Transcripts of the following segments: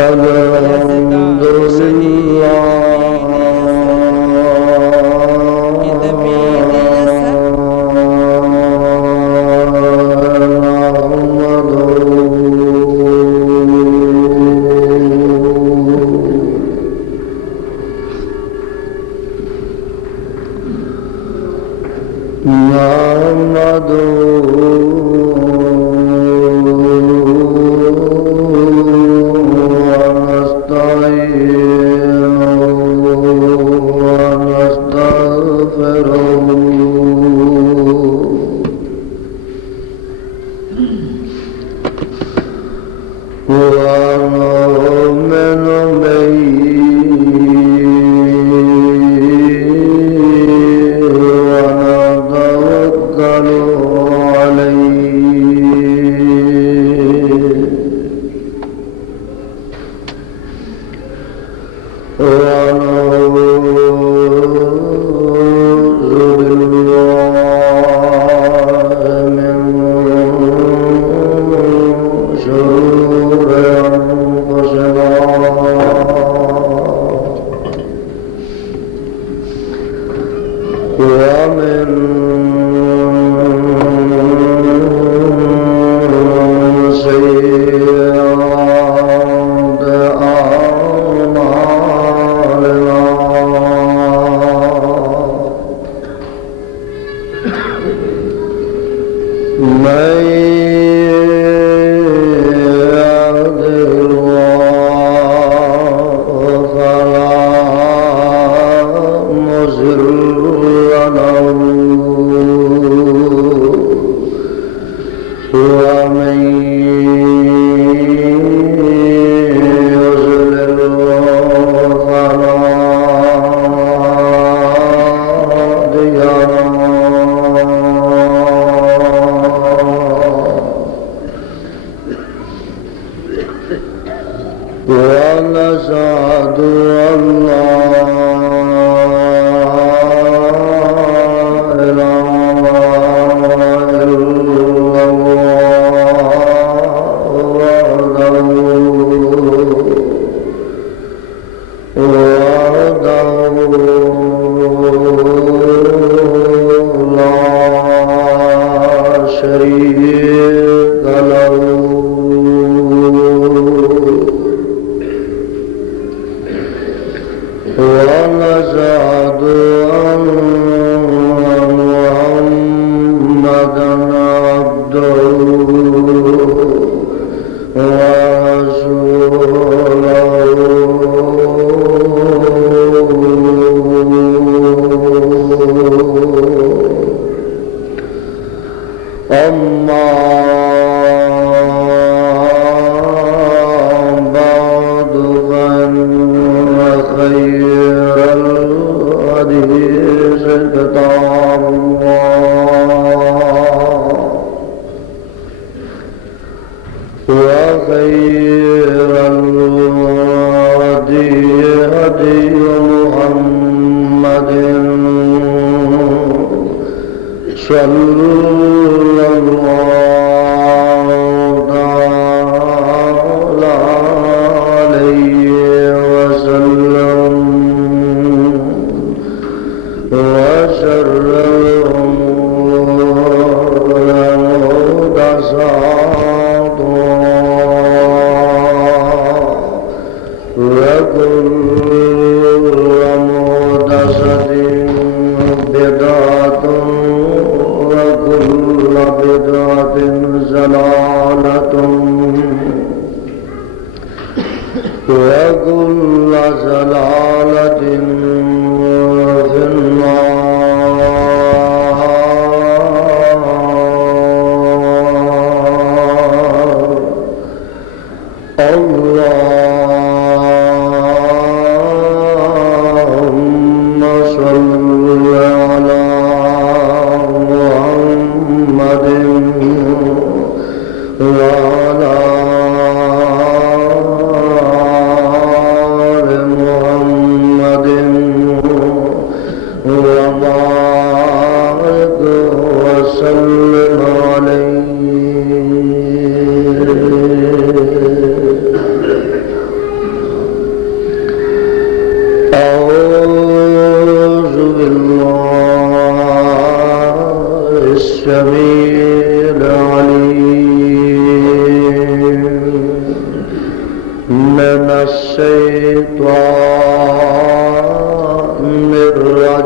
الحمد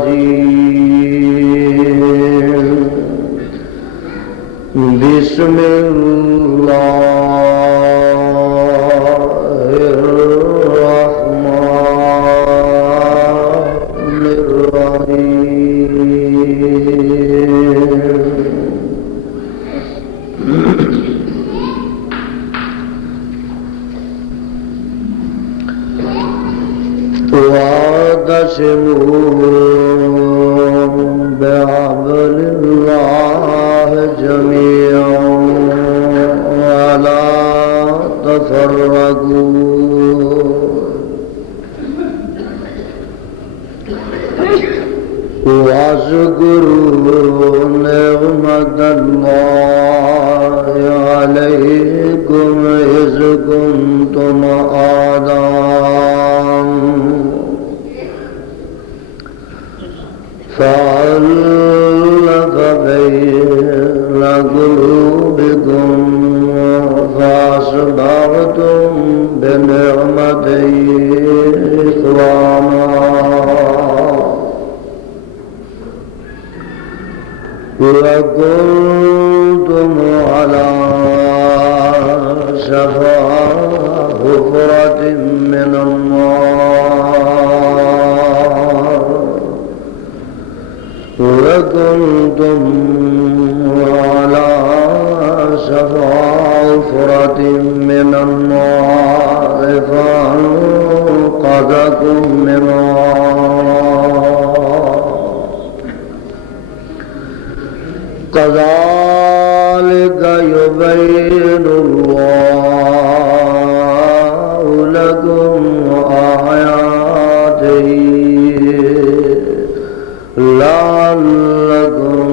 الرجيم بسم الله الرحمن الرحيم واعتصموا بحبل الله جميعا ولا تفرقوا واذكروا نعمة الله عليكم إذ كنتم أعداء فألف بين قلوبكم فأصبحتم بنعمته إخوانا وكنتم على شفا حفرة من النار وكنتم على شفا حفرة من النار فأنقذكم منها كذلك يبين الله لكم آياته لعلكم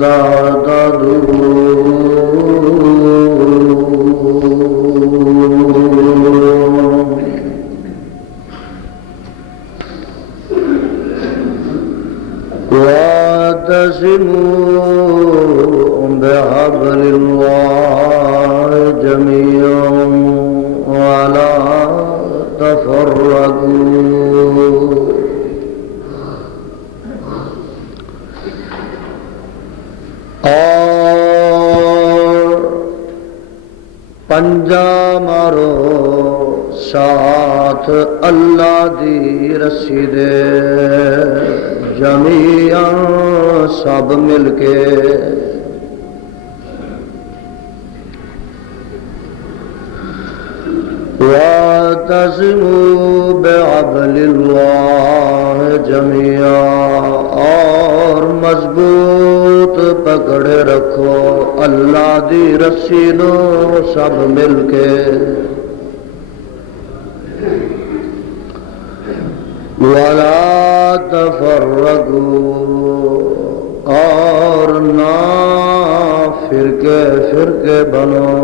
تهتدون واعتصموا بحبل الله جميعا ولا تفرقوا اور پنجا مارو ساتھ اللہ دی رسی دے جمیعاً سب مل کے واعتصموا بحبل اللہ جمیعاً اور مضبوط پکڑے رکھو اللہ دی رسی نو سب مل کے ولا تفرقوا اور نہ فرقے فرقے بنو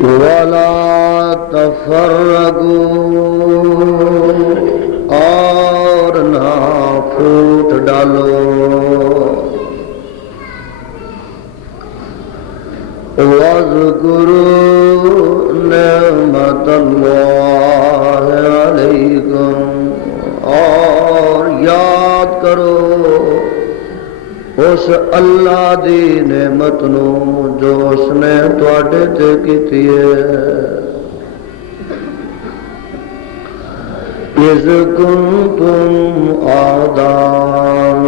ولا تفرقوا اور نہ پھوٹ ڈالو واذکروا نعمت اللہ علیکم اور یاد کرو اس اللہ دی نعمت نو جو اس نے تواڈے تے کیتی ہے اذ کنتم اعداء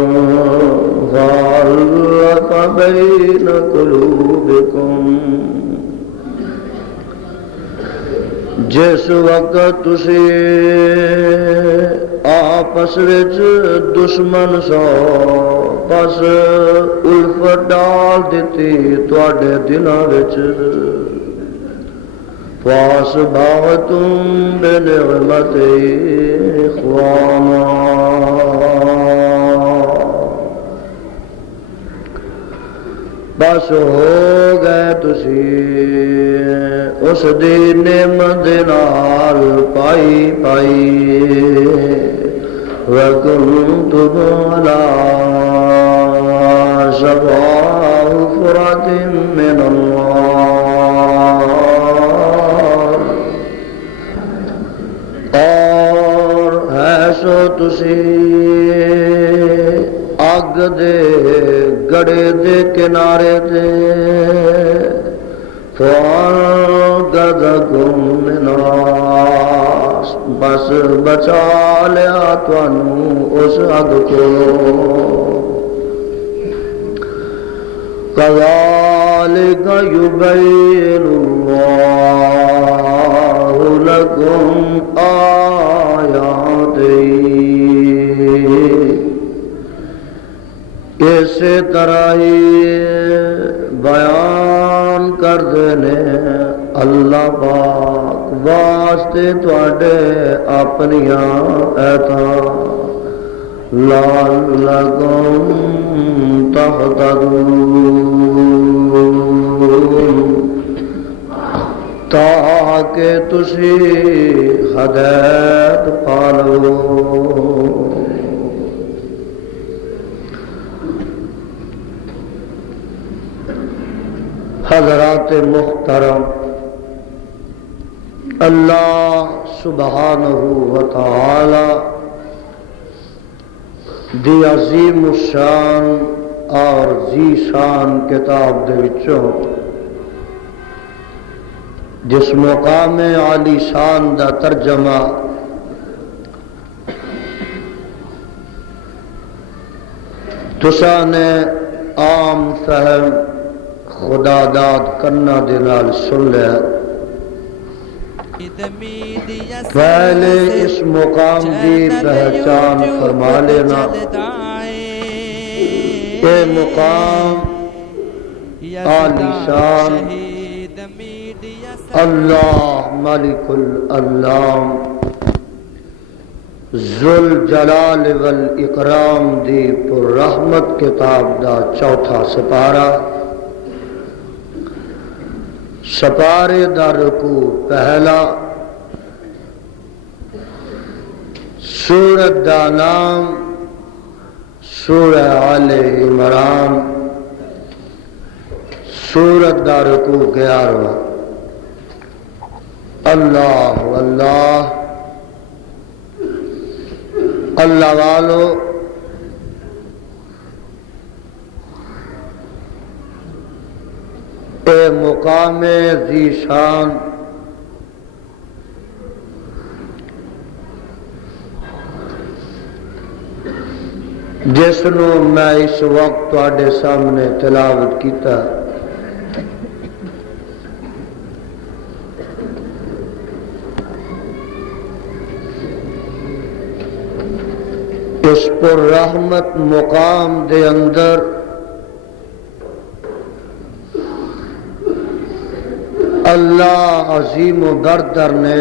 فألف بین قلوبکم جس وقت تسی آپس وچ دشمن سو بس الفت ڈال دیتی تواڈے دلاں وچ فاصبحتم بنعمتہ اخوانا بس ہو گئے تسی اس دی نعمت نال پائی پائی وَكُنْتُمْ عَلَىٰ شَفَا حُفْرَةٍ مِّنَ النَّارِ اگ دے گڑے دے کنارے تے فَأَنْقَذَكُم مِّنَ النَّارِ بس بچا لیا تانوں اس اگ کو كَذَلِكَ يُبَيِّنُ اللَّهُ لَكُمْ آيَاتِهِ اسی طرح ہی بیان کر دینے اللہ پاک واسطے تواڈے اپنیاں ایتاں لعلکم تہتدون تاکہ تسی ہدایت پالو حضرات محترم اللہ سبحانہ وتعالی دی عظیم الشان اور ذی شان کتاب دے وچوں جس مقام عالی شان دا ترجمہ تساں نے عام فہم خدا داد کرنا دے نال سن لیا پہلے اس مقام دی پہچان فرما لینا اے مقام عالی شان اللہ مالک الالام ذل جلال والاکرام دی پر رحمت کتاب دا چوتھا سپارہ سپارے دا رکوع پہلا سورت دا نام سورہ آل عمران سورت دا رکوع 11واں اللہ اللہ اللہ والو اے مقام ذی شان جس نو میں اس وقت تواڈے سامنے تلاوت کیتا اس پر رحمت مقام دے اندر اللہ عظیم و بردر نے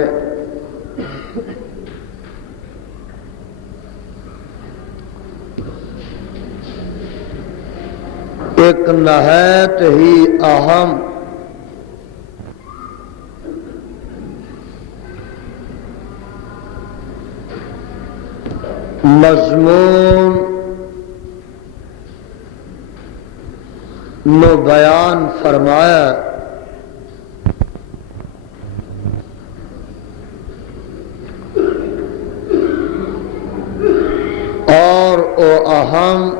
ایک نہایت ہی اہم مضمون نو بیان فرمایا اور او اہم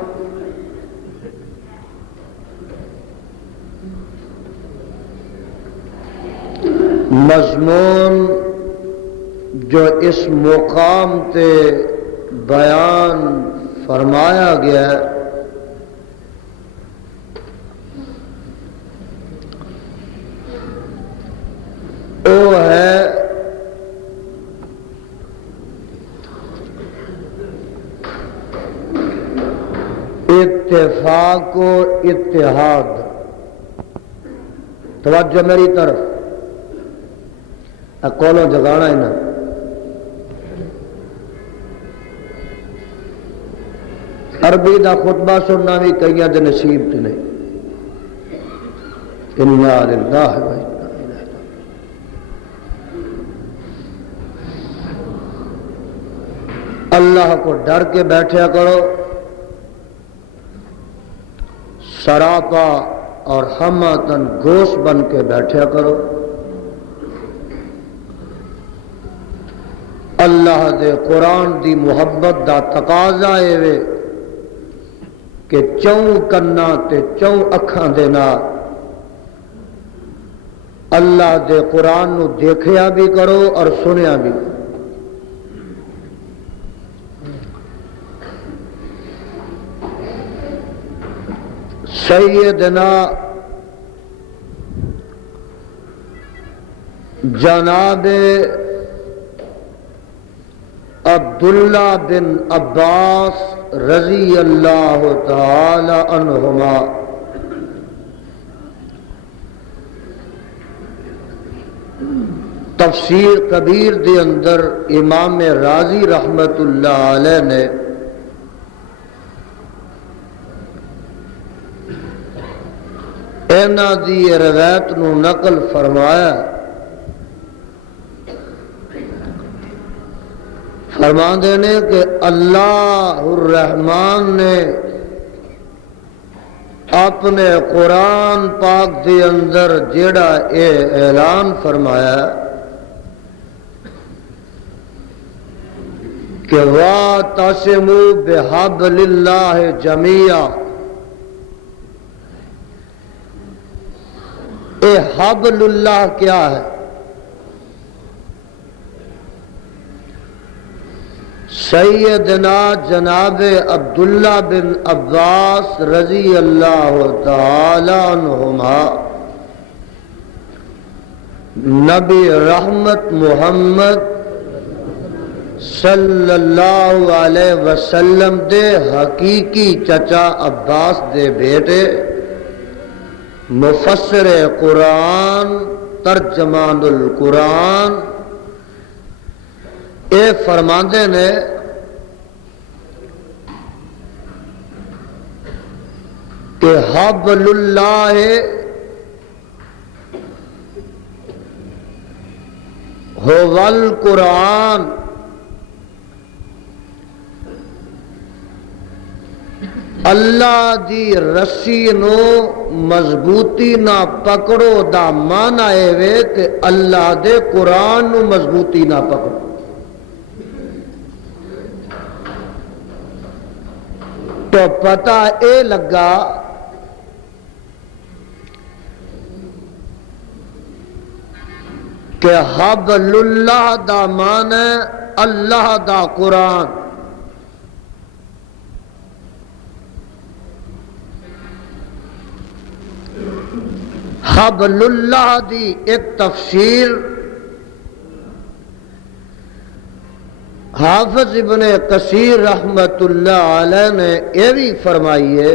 مضمون جو اس مقام تے بیان فرمایا گیا ہے وہ ہے اتفاق و اتحاد. توجہ میری طرف کولوں جگانا ہے نا. عربی دا خطبہ سننا بھی کئی دے نصیب تے نہیں. انا للہ و انا الیہ راجعون. اللہ کو ڈر کے بیٹھیا کرو، سراپا اور ہماتن گوش بن کے بیٹھیا کرو. اللہ دے قرآن دی محبت دا تقاضا اے وے کہ چوں کنا تے چوں اکھاں دے نال اللہ دے قرآن نو دیکھیا بھی کرو اور سنیا بھی. سیدنا جناب عبداللہ بن عباس رضی اللہ تعالی عنہما تفسیر کبیر دے اندر امام رازی رحمت اللہ علیہ نے اینا دی روایت نو نقل فرمایا. فرماندے نے کہ اللہ الرحمن نے اپنے قرآن پاک دے اندر جیڑا اے اعلان فرمایا کہ وَاعْتَصِمُوا بِحَبْلِ اللَّهِ جَمِيعًا. اے حبل اللہ کیا ہے؟ سیدنا جناب عبداللہ بن عباس رضی اللہ تعالی عنہما نبی رحمت محمد صلی اللہ علیہ وسلم دے حقیقی چچا عباس دے بیٹے مفسر قرآن ترجمان القرآن اے فرماندے نے کہ حبل اللہ هو القرآن. اللہ دی رسی نو مضبوطی نہ پکڑو دا مانا اے وے کہ اللہ دے قرآن نو مضبوطی نہ پکڑو. تو پتہ اے لگا کہ حبل اللہ دا مانا ہے اللہ دا قرآن. حبل اللہ دی ایک تفسیر حافظ ابن کثیر رحمت اللہ علیہ نے یہ بھی فرمائی ہے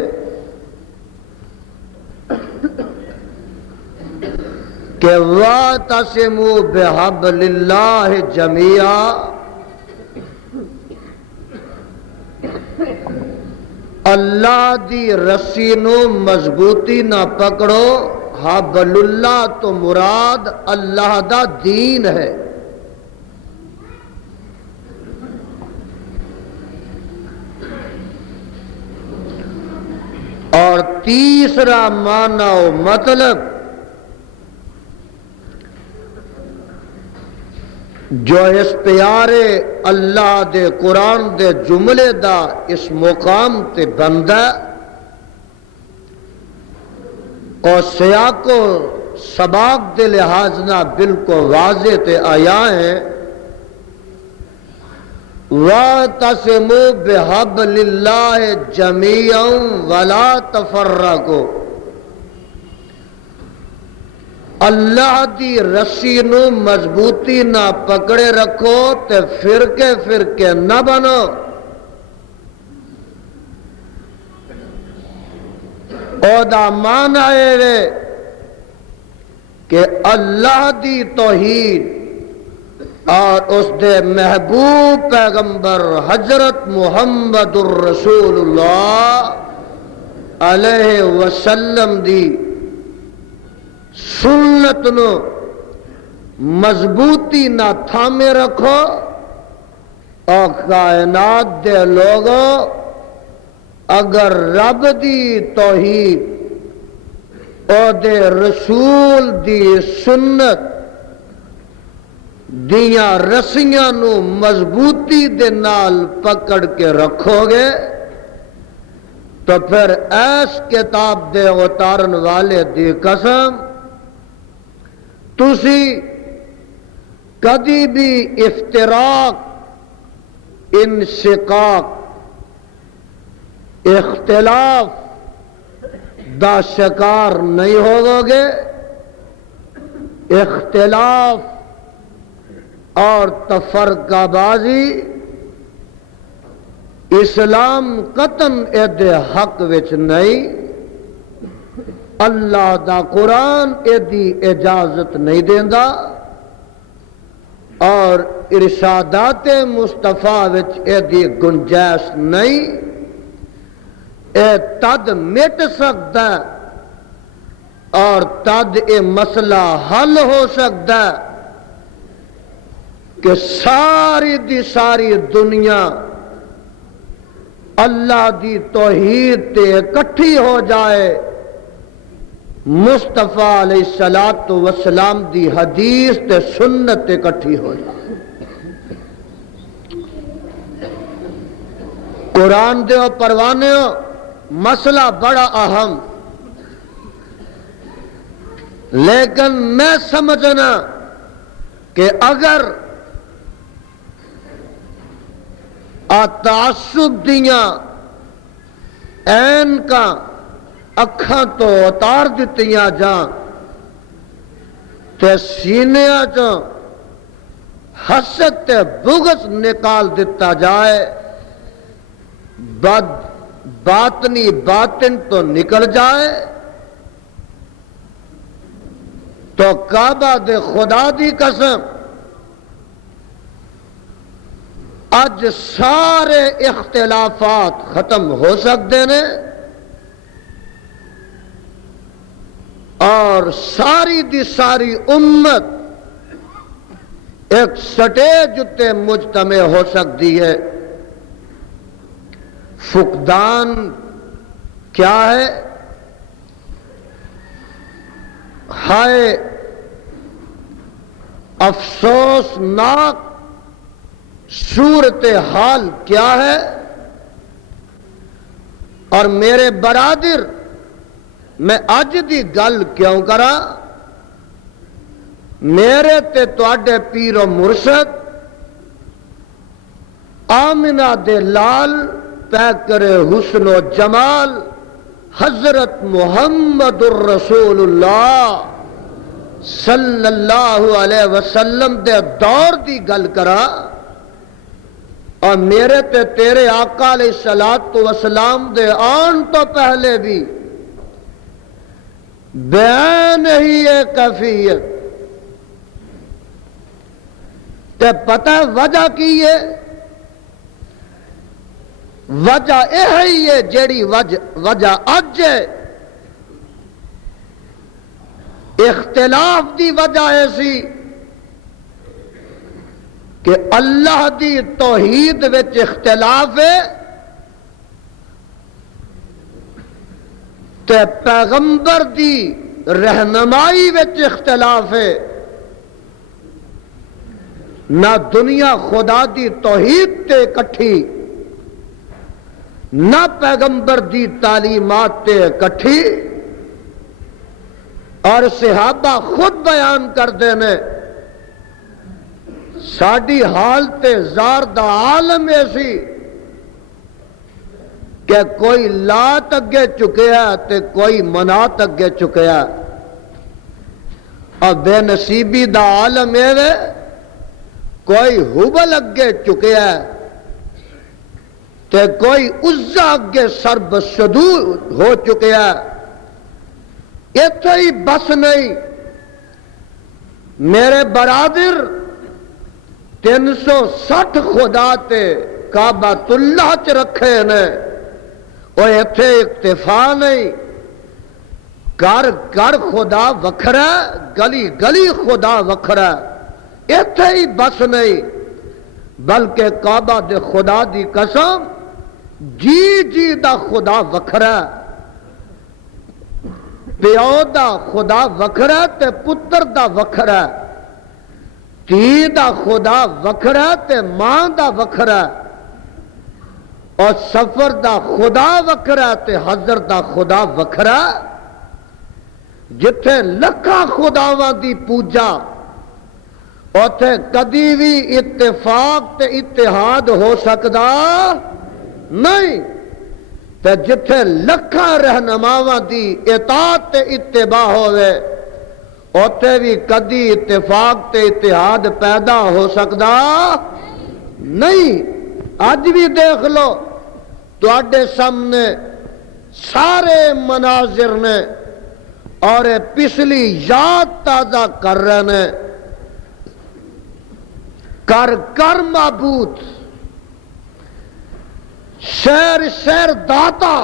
کہ وَاعْتَصِمُوا بِحَبْلِ اللَّهِ جَمِيعًا. اللہ دی رسی نو مضبوطی نہ پکڑو. حبل اللہ تو مراد اللہ دا دین ہے. اور تیسرا معنی و مطلب جو اس پیارے اللہ دے قرآن دے جملے دا اس مقام تے بندہ اور سیاق و سباق دے لحاظ نہ بالکل واضح تے آیا ہے. وَاعْتَصِمُوا بِحَبْلِ اللَّهِ جَمِيعًا وَلَا تَفَرَّقُوا. اللہ دی رسی نو مضبوطی نہ پکڑے رکھو تے فرقے فرقے نہ بنو. او دا معنی ہے کہ اللہ دی توحید اور اس دے محبوب پیغمبر حضرت محمد الرسول اللہ علیہ وسلم دی سنت نو مضبوطی نہ تھامے رکھو اور کائنات دے لوگوں اگر رب دی توحید اور دے رسول دی سنت دیاں رسیاں نو مضبوطی دے نال پکڑ کے رکھو گے تو پھر ایس کتاب دے اتارن والے دی قسم تسی کدی بھی افتراق، انشقاق، اختلاف دا شکار نہیں ہوگو گے۔ اختلاف اور تفرقہ بازی اسلام قطن ایدے حق وچ نہیں، اللہ دا قرآن ایدی اجازت نہیں دیندا، اور ارشادات مصطفیٰ وچ ایدی گنجائش نہیں۔ اے تد مٹ سکتا ہے اور تد اے مسئلہ حل ہو سکتا ہے کہ ساری دی ساری دنیا اللہ دی توحید تے اکٹھی ہو جائے، مصطفیٰ علیہ الصلوۃ والسلام دی حدیث تے سنت اکٹھی ہو جائے۔ قرآن دے پروانے مسئلہ بڑا اہم، لیکن میں سمجھنا کہ اگر تعصب دیاں این کا اکھاں تو اتار دیتیاں جاں تے سینیاں چوں حسد تے بغض نکال دیتا جائے، باطنی باطن تو نکل جائے، تو کعبہ دے خدا دی قسم اج سارے اختلافات ختم ہو سکتے ہیں، اور ساری دی ساری امت ایک سٹیج تے مجتمع ہو سکتی ہے۔ فقدان کیا ہے؟ ہائے افسوسناک صورتحال کیا ہے؟ اور میرے برادر، میں اج دی گل کیوں کرا؟ میرے تے تواڈے پیر و مرشد آمنہ دے لال پیکر حسن و جمال حضرت محمد الرسول اللہ صلی اللہ علیہ وسلم دے دور دی گل کرا، اور میرے تے تیرے آقا علیہ الصلوۃ والسلام دے آن تو پہلے بھی بیان ہی ہے کیفیت تے پتہ وجہ کی ہے؟ وجہ یہی ہے جیڑی وجہ اج ہے، اختلاف دی وجہ ایسی کہ اللہ دی توحید وچ اختلاف ہے تے پیغمبر دی رہنمائی وچ اختلاف ہے۔ نہ دنیا خدا دی توحید تے اکٹھی، نہ پیغمبر دی تعلیمات تے اکٹھی، اور صحابہ خود بیان کر دینے ساڈی حالت زار دا عالم ایسی کہ کوئی لات اگے چکیا تے کوئی منات اگے چکیا، اور بے نصیبی دا عالم ہے کوئی حبل اگے چکیا تے کوئی عزا اگے سرب شدود ہو چکیا۔ اتھے ہی بس نہیں، میرے برادر 360 خدا تے کعبۃ اللہ چ رکھے نے، وہ اتھے اکتفا نہیں، گھر گھر خدا وکھرا، گلی گلی خدا وکھرا، اتھے ہی بس نہیں، بلکہ کعبہ دے خدا دی قسم جی جی دا خدا وکھرا، پیو دا خدا وکھرا تے پتر دا وکھرا، تھی دا خدا وکھرا تے ماں دا وکھرا، اور سفر دا خدا وکھرا تے حضر دا خدا وکھرا جتھے لکھاں خداواں دی پوجا اوتھے کدی بھی اتفاق تے اتحاد ہو سکدا نہیں تے جتھے لکھاں رہنماواں دی اطاعت تے اتباع ہوئے اوتھے بھی کدی اتفاق تے اتحاد پیدا ہو سکدا نہیں اج بھی دیکھ لو تواڈے سامنے سارے مناظر نے اور پچھلی یاد تازہ کر رہے نے کر کر معبود شہر شہر داتا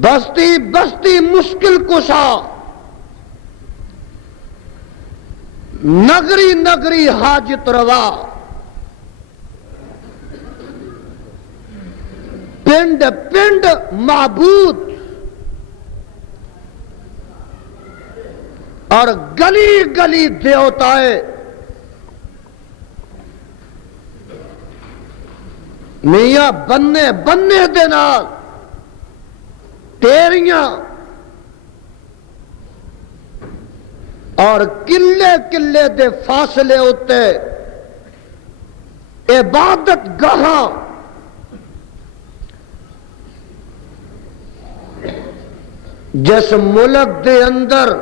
بستی بستی مشکل کشا نگری نگری حاجت روا پنڈ پنڈ معبود اور گلی گلی دیوتائے میاں بننے بننے دے نال تیریاں اور کلے کلے دے فاصلے اتے عبادت گاہاں جس ملک دے اندر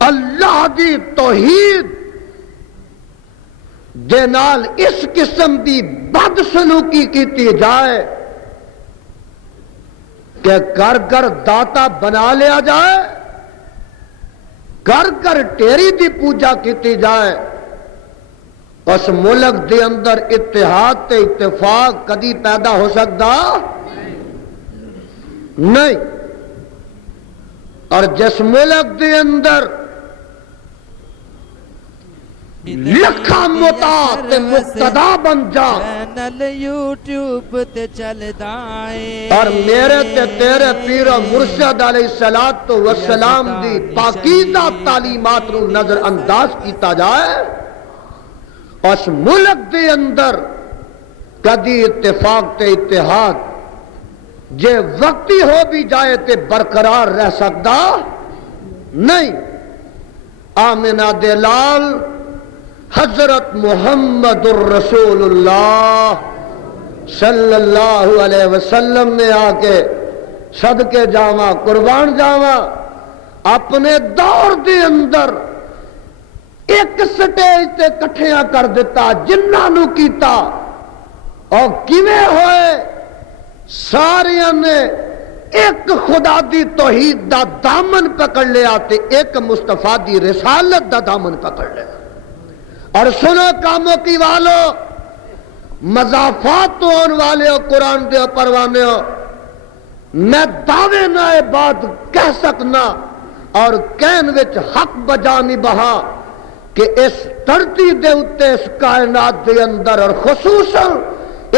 اللہ دی توحید دے نال اس قسم دی بدسلوکی کیتی جائے کہ کر کر داتا بنا لیا جائے کر کر ٹیری دی پوجا کیتی جائے اس ملک دے اندر اتحاد تے اتفاق کدی پیدا ہو سکتا نہیں اور جس ملک دے اندر لکھا مطاع تے مقتدا بن جا یوٹیوب تے چلدا اے اور میرے تے تیرے پیر و مرشد علیہ السلام دی پاکیزہ تعلیمات نو نظر انداز کیتا جائے اس ملک دے اندر کدی اتفاق تے اتحاد جے وقتی ہو بھی جائے تے برقرار رہ سکتا نہیں آمنہ دے لال حضرت محمد الرسول اللہ صلی اللہ علیہ وسلم نے آ کے صدقے جاواں قربان جاواں اپنے دور دے اندر ایک سٹیج تے کٹھیاں کر دیتا جنہاں نو کیتا اور کیویں ہوئے ساریاں نے ایک خدا دی توحید دا دامن پکڑ لیا تے ایک مصطفیٰ دی رسالت دا دامن پکڑ لیا اور سنو کاموں کی والو مضافات تو آن والے ہو قرآن دے پروانے ہو میں دعوے نہ بات کہہ سکنا اور کہن وچ حق بجا نہیں بہا کہ اس دھرتی دے اتے اس کائنات دے اندر اور خصوصاً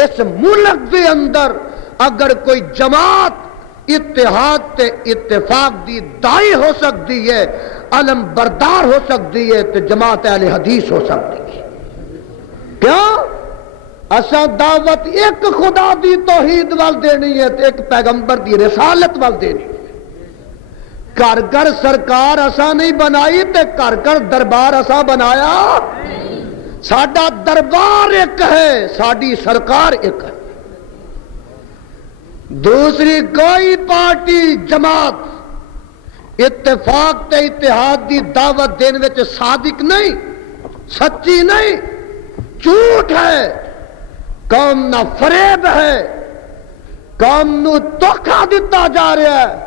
اس ملک دے اندر اگر کوئی جماعت اتحاد تے اتفاق دی دائی ہو سکتی ہے علم بردار ہو سکتی ہے تو جماعت اہل حدیث ہو سکتی ہے کیوں اساں دعوت ایک خدا دی توحید وال دینی ہے تو ایک پیغمبر دی رسالت وال دینی ہے کر کر سرکار اساں نہیں بنائی تے کر کر دربار اساں بنایا ساڈا دربار ایک ہے ساڈی سرکار ایک ہے دوسری کوئی پارٹی جماعت اتفاق تے اتحاد دی دعوت دینے وچ صادق نہیں سچی نہیں جھوٹ ہے قوم نہ فریب ہے قوم نو دھوکا دیتا جا رہا ہے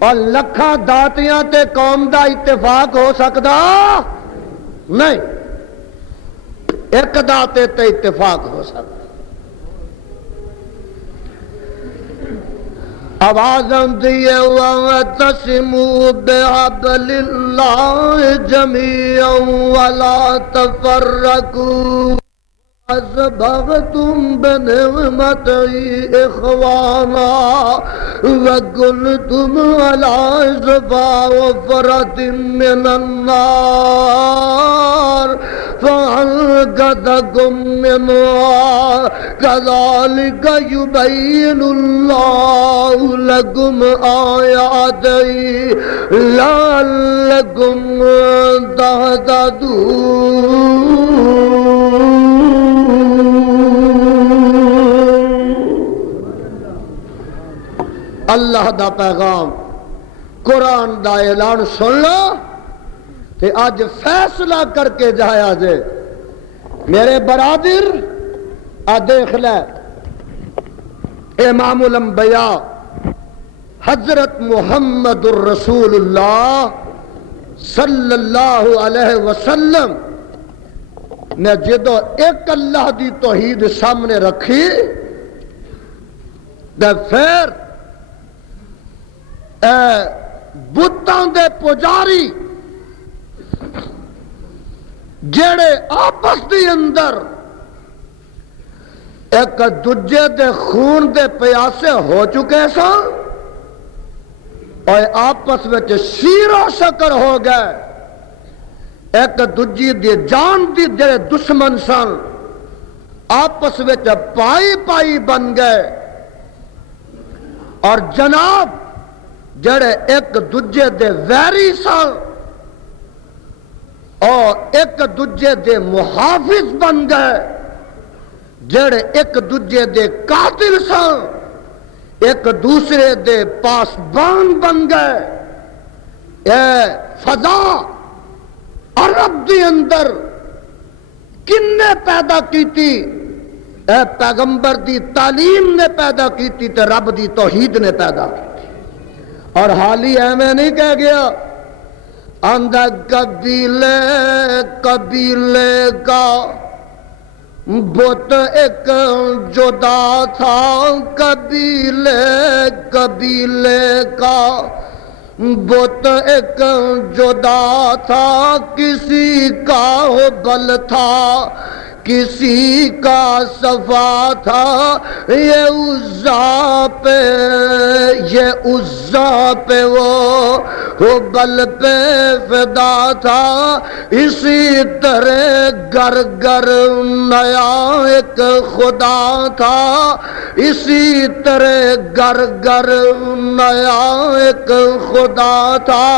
اور لکھاں داتیاں تے قوم دا اتفاق ہو سکدا نہیں ایک داتے تے اتفاق ہو سکدا آواز دیئے وَاعْتَصِمُوا بِحَبْلِ اللَّهِ جَمِيعًا وَلَا تَفَرَّقُوا أَصْبَغْتُمْ بِنِعْمَتِهِ إِخْوَانًا وَكُنْتُمْ عَلَى شَفَا حُفْرَةٍ مِّنَ النَّارِ فأنقذكم منها كذلك يبين الله لكم آياته لعلكم تهتدون۔ اللہ دا پیغام قرآن دا اعلان سن لو تے اج فیصلہ کر کے جایا جے میرے برادر۔ دیکھ لے امام الانبیاء حضرت محمد الرسول اللہ صلی اللہ علیہ وسلم نے جدو ایک اللہ دی توحید سامنے رکھی تے پھر بتاں دے پجاری جڑے آپس دی اندر ایک دوجے دے خون دے پیاسے ہو چکے سن اور آپس وچ شیر و شکر ہو گئے، ایک دوجی دی جان دی جڑے دشمن سن آپس وچ پائی پائی بن گئے، اور جناب جڑے ایک دوجے دے ویری سن اور ایک دوجے دے محافظ بن گئے، جڑے ایک دوجے دے قاتل سن ایک دوسرے دے پاسبان بن گئے۔ اے فضا عرب دی اندر کنے پیدا کیتی؟ اے پیغمبر دی تعلیم نے پیدا کیتی تے رب دی توحید نے پیدا کیتی۔ اور حالی ایویں نہیں کہہ گیا اندر قبیلے قبیلے کا بت ایک جدا تھا، قبیلے قبیلے کا بت ایک جدا تھا، کسی کا بل تھا کسی کا صفا تھا، یہ عزا پہ وہ بل پہ فدا تھا، اسی طرح گر گر نیا ایک خدا تھا، اسی طرح گر گر نیا ایک خدا تھا،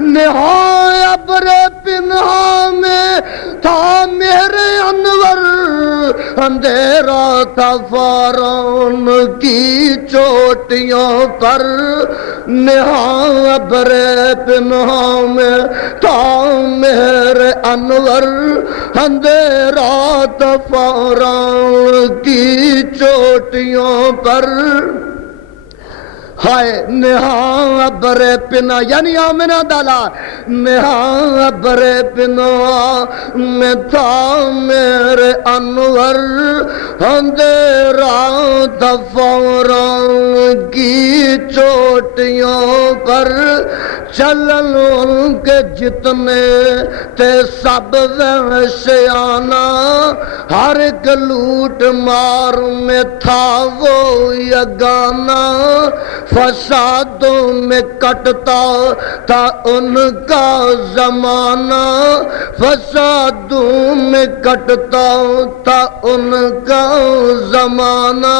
نہائے ابر پنہا میں تھا میرے انور، اندھیرا تھا فارون کی چوٹیوں پر، نہائے ابر پنہا میں تھا میرے انور، اندھیرا تھا فارون کی چوٹیوں پر۔ ہائے نہاں ابر پنا یعنی آمنہ دالا، نہاں ابر پنا میں تھا میرے انور، اندھیرا تھا فوران کی چوٹیوں پر، چلن ان کے جتنے تھے سب وحشیانہ، ہر ایک لوٹ مار میں تھا وہ یگانہ، فسادوں میں کٹتا تھا ان کا زمانہ، فسادوں میں کٹتا تھا ان کا زمانہ،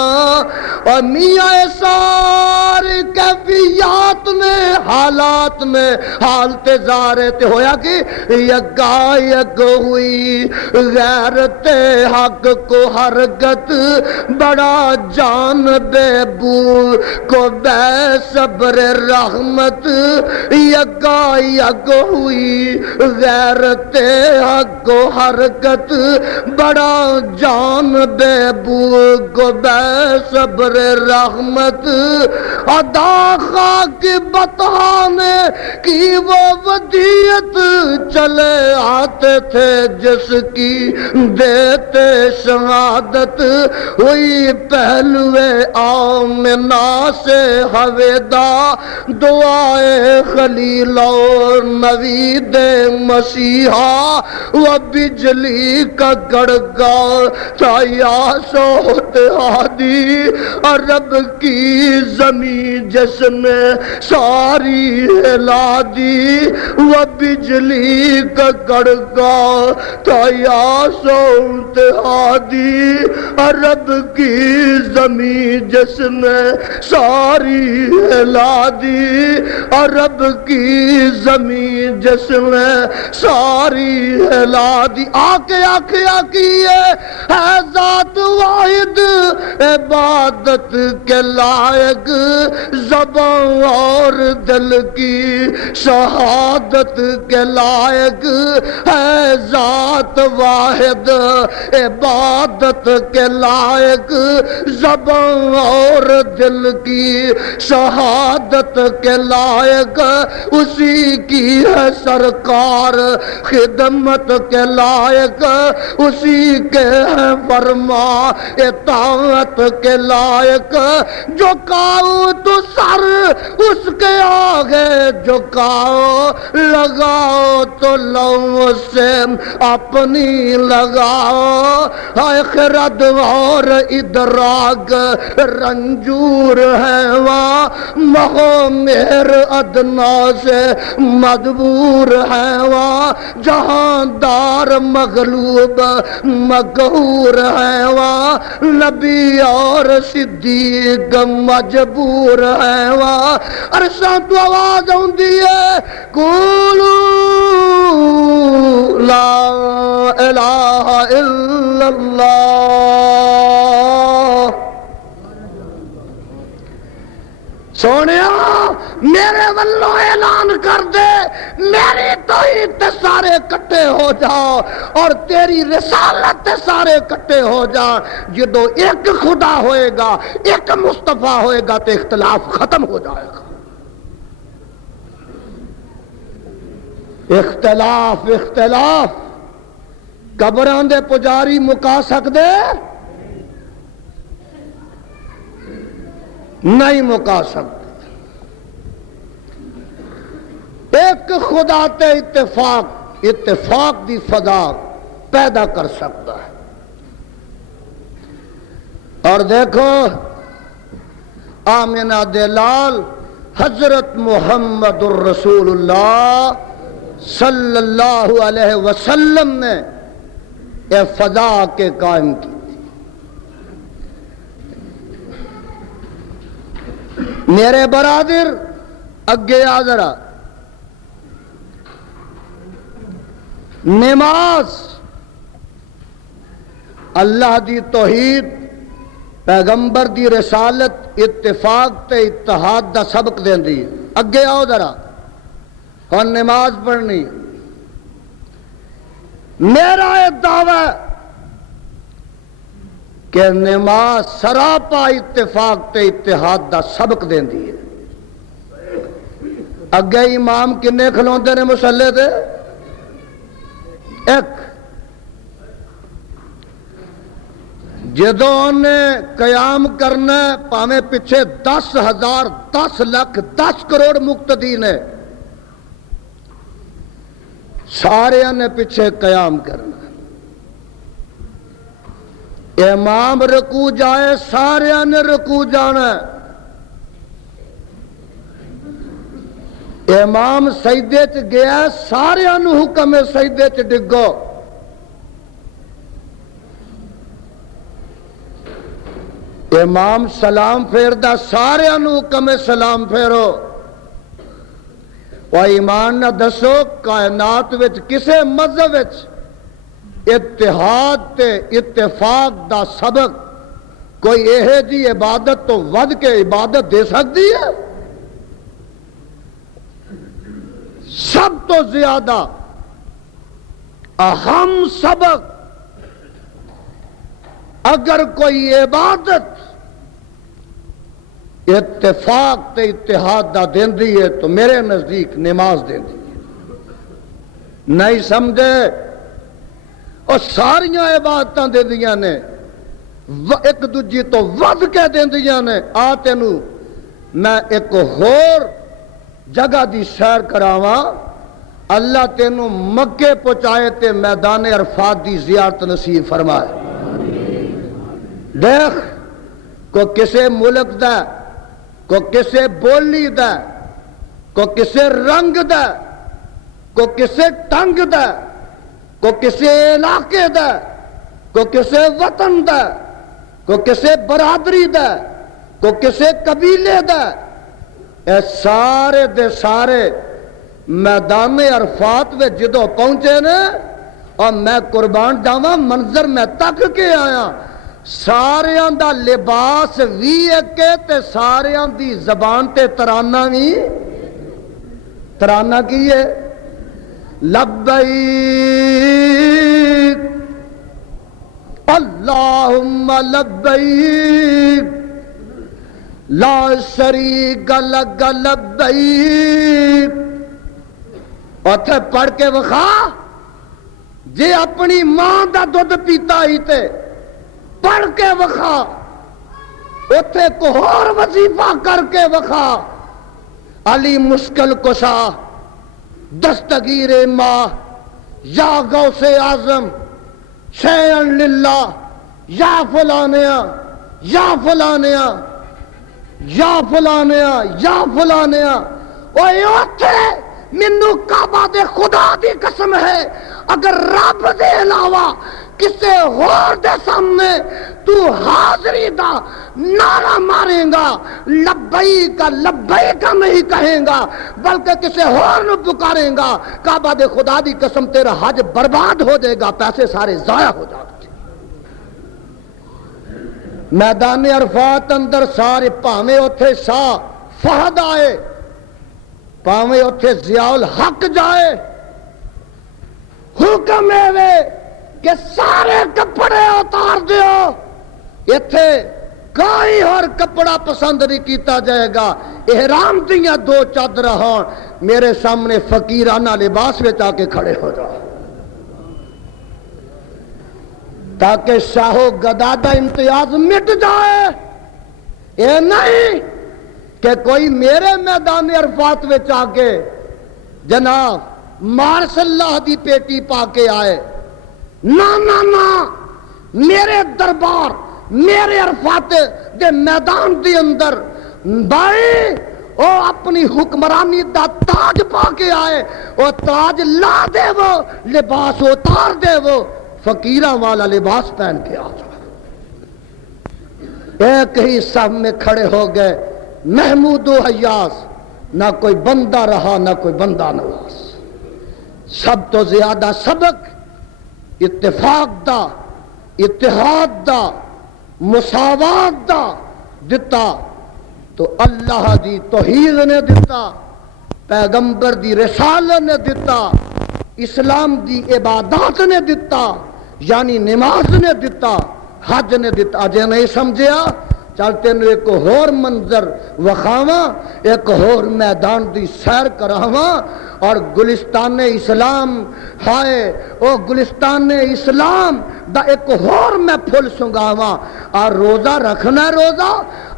اور میاں ساری کیفیات میں حالات میں حالت زارت ہویا کہ یکا یک ہوئی غیرت حق کو حرکت، بڑا جان بے بو کو بے صبر رحمت، یکا یک ہوئی غیرت حق کو حرکت، بڑا جان بے بو کو بے صبر رحمت، ادا خاک بطحا نے کی وہ ودیت، چلے آتے تھے جس کی دیتے شہادت، ہوئی پہلوے آمنہ سے حویدہ، دعائے خلیل اور نوید مسیحا، و بجلی کا گڑگا تھا یا صوت ہادی عرب کی زمین جس نے ساری ہلا دی وہ بجلی کا گڑگا تھا یا صوت ہادی عرب کی زمین جس نے ساری ہلا دی عرب کی زمین جس نے ساری ہلا دی آکے ہے ذات واحد عبادت کے لائق زبان اور دل کی شہادت کے لائق ہے ذات واحد عبادت کے لائق زبان اور دل کی شہادت کے لائق اسی کی ہے سرکار خدمت کے لائق اسی کے ہے فرما اطاعت کے لائق جھکاؤ تو سر اس کے آگے جھکاؤ لگاؤ تو لو سے اپنی لگاؤ ہے خرد اور ادراک رنجور ہے وہاں مہو مہر ادنا سے مجبور ہے وہاں جہاندار مغلوب مقہور ہے وہاں نبی اور صدیق مجبور ہے وہاں عرشاں تو آواز ہوندی ہے قولوا لا الہ الا اللہ سونیا میرے والوں اعلان کر دے میری توحید تے سارے کٹے ہو جاؤ اور تیری رسالت تے سارے کٹے ہو جاؤ جدو ایک خدا ہوئے گا ایک مصطفیٰ ہوئے گا تو اختلاف ختم ہو جائے گا اختلاف قبران دے پجاری مکا سکدے نہیں مکا سکتے ایک خدا تے اتفاق دی فضا پیدا کر سکتا ہے اور دیکھو آمنہ دلال حضرت محمد الرسول اللہ صلی اللہ علیہ وسلم نے یہ فضا کے قائم کی میرے برادر اگے آ ذرا نماز اللہ دی توحید پیغمبر دی رسالت اتفاق تے اتحاد دا سبق دیندی اگے آؤ ذرا اور نماز پڑھنی میرا یہ دعویٰ کہ نماز سراپا اتفاق تے اتحاد دا سبق دیندی ہے اگے امام کنے کھلوندے نے مسلے تے ایک جدوں نے قیام کرنا پاویں پیچھے 10,000 10 لاکھ 10 کروڑ مقتدی نے سارے نے پیچھے قیام کرنا امام رکوع جائے سارے نے رکوع جانا امام سجدے چ گیا سارے نو حکم ہے سجدے چ ڈگو امام سلام پھیردا سارے نو حکم ہے سلام پھیرو اور ایمان نہ دسو کائنات وچ کسے مذہب وچ اتحاد تے اتفاق دا سبق کوئی یہ جی عبادت تو ود کے عبادت دے سکتی ہے سب تو زیادہ اہم سبق اگر کوئی عبادت اتفاق تے اتحاد دا دیندی ہے تو میرے نزدیک نماز دیندی ہے نہیں سمجھے اور ساریاں عبادتاں دیندیاں نے ایک دوجی تو ود کے دیندیاں نے آ تینوں میں ایک ہور جگہ دی سیر کراواں اللہ تینوں مکے پہنچائے تے میدان عرفات دی زیارت نصیب فرمائے۔ دیکھ کو کسے ملک دا، کو کسے بولی دا، کو کسے رنگ دا، کو کسے ٹنگ دا، کو کسے علاقے دا، کو کسے وطن دا، کو کسے برادری دا، کو کسے قبیلے دا، اے سارے دے سارے میدان عرفات میں جدو پہنچے نا، اور میں قربان جاواں منظر میں تک کے آیا، ساریاں دا لباس وی ایک تے ساریاں دی زبان تے ترانہ بھی، ترانہ کی ہے لبیک اللہم لبیک لا شریک لک لبیک۔ اتھے پڑھ کے وخا جے اپنی ماں دا دودھ پیتا ہی تے پڑھ کے وخا، اتھے کو اور وظیفہ کر کے وخا، علی مشکل کشا دستگیر ماں یا غوث اعظم شیئن للہ یا فلانیا یا فلانیا یا فلانیا یا فلانیا۔ اوے اتھے منو کعبہ دے خدا دی قسم ہے اگر رب دے علاوہ کسے اور دے سامنے تو حاضری دا نعرہ ماریں گا، لبیک لبیک نہیں کہیں گا بلکہ کسے اور نو پکاریں گا، کعبہ دے خدا دی قسم تیرا حج برباد ہو جائے گا، پیسے سارے ضائع ہو جائیں گے۔ میدان عرفات اندر سارے پاویں اتھے شاہ فہد آئے، پاویں اتھے ضیاء الحق جائے، حکم ہے کہ سارے کپڑے اتار دیو، اتھے کوئی اور کپڑا پسند نہیں کیتا جائے گا، احرام دیاں دو چادر ہون، میرے سامنے فقیرانہ لباس میں آ کے کھڑے ہو جاؤ تاکہ شاہو گدا دا امتیاز مٹ جائے۔ اے نہیں کہ کوئی میرے میدان عرفات میں آ کے جناب مارش اللہ دی پیٹی پا کے آئے، نا نا نا، میرے دربار میرے عرفات دے میدان دی اندر بھائی او اپنی حکمرانی دا تاج پا کے آئے، او تاج لا دے وہ لباس اتار دے وہ فقیرہ والا لباس پہن کے آ جائے۔ ایک ہی صف میں کھڑے ہو گئے محمود و حیاس، نہ کوئی بندہ رہا نہ کوئی بندہ نواز، سب تو زیادہ سبق اتفاق دا، اتحاد دا، مساوات دا دتا تو اللہ دی توحید نے دتا، پیغمبر دی رسالت نے دتا، اسلام دی عبادات نے دتا، یعنی نماز نے دتا، حج نے دتا۔ اجے نہیں سمجھیا چل تینوں ایک اور منظر وکھاواں، ایک اور میدان دی سیر کراواں، اور گلستان اسلام ہائے او گلستان اسلام دا ایک اور میں پھول سنگاواں۔ اور روزہ رکھنا، روزہ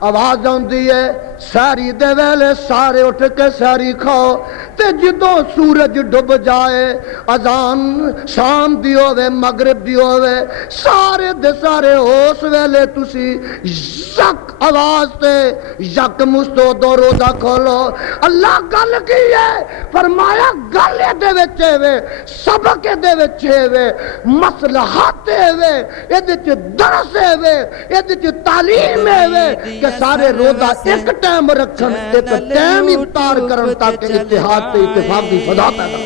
آواز آندی ہے ساری دے ویلے سارے اٹھ کے ساری کھاؤ، تے جدوں سورج ڈب جائے اذان شام دی ہوے مغرب دی ہوے سارے دے سارے اس ویلے تسی یک آواز تے یک مستو دو روزہ کھولو۔ اللہ گل کی ہے، فرمایا گل دے وچ وے، سبق دے وچ وے، مصلحت وے، اے وچ درس وے، اے وچ تعلیم وے کہ سارے روزہ ایک ٹائم رکھن، ایک ٹائم افطار کرن تاکہ اتحاد تے اتفاق دی فضا پیدا ہو۔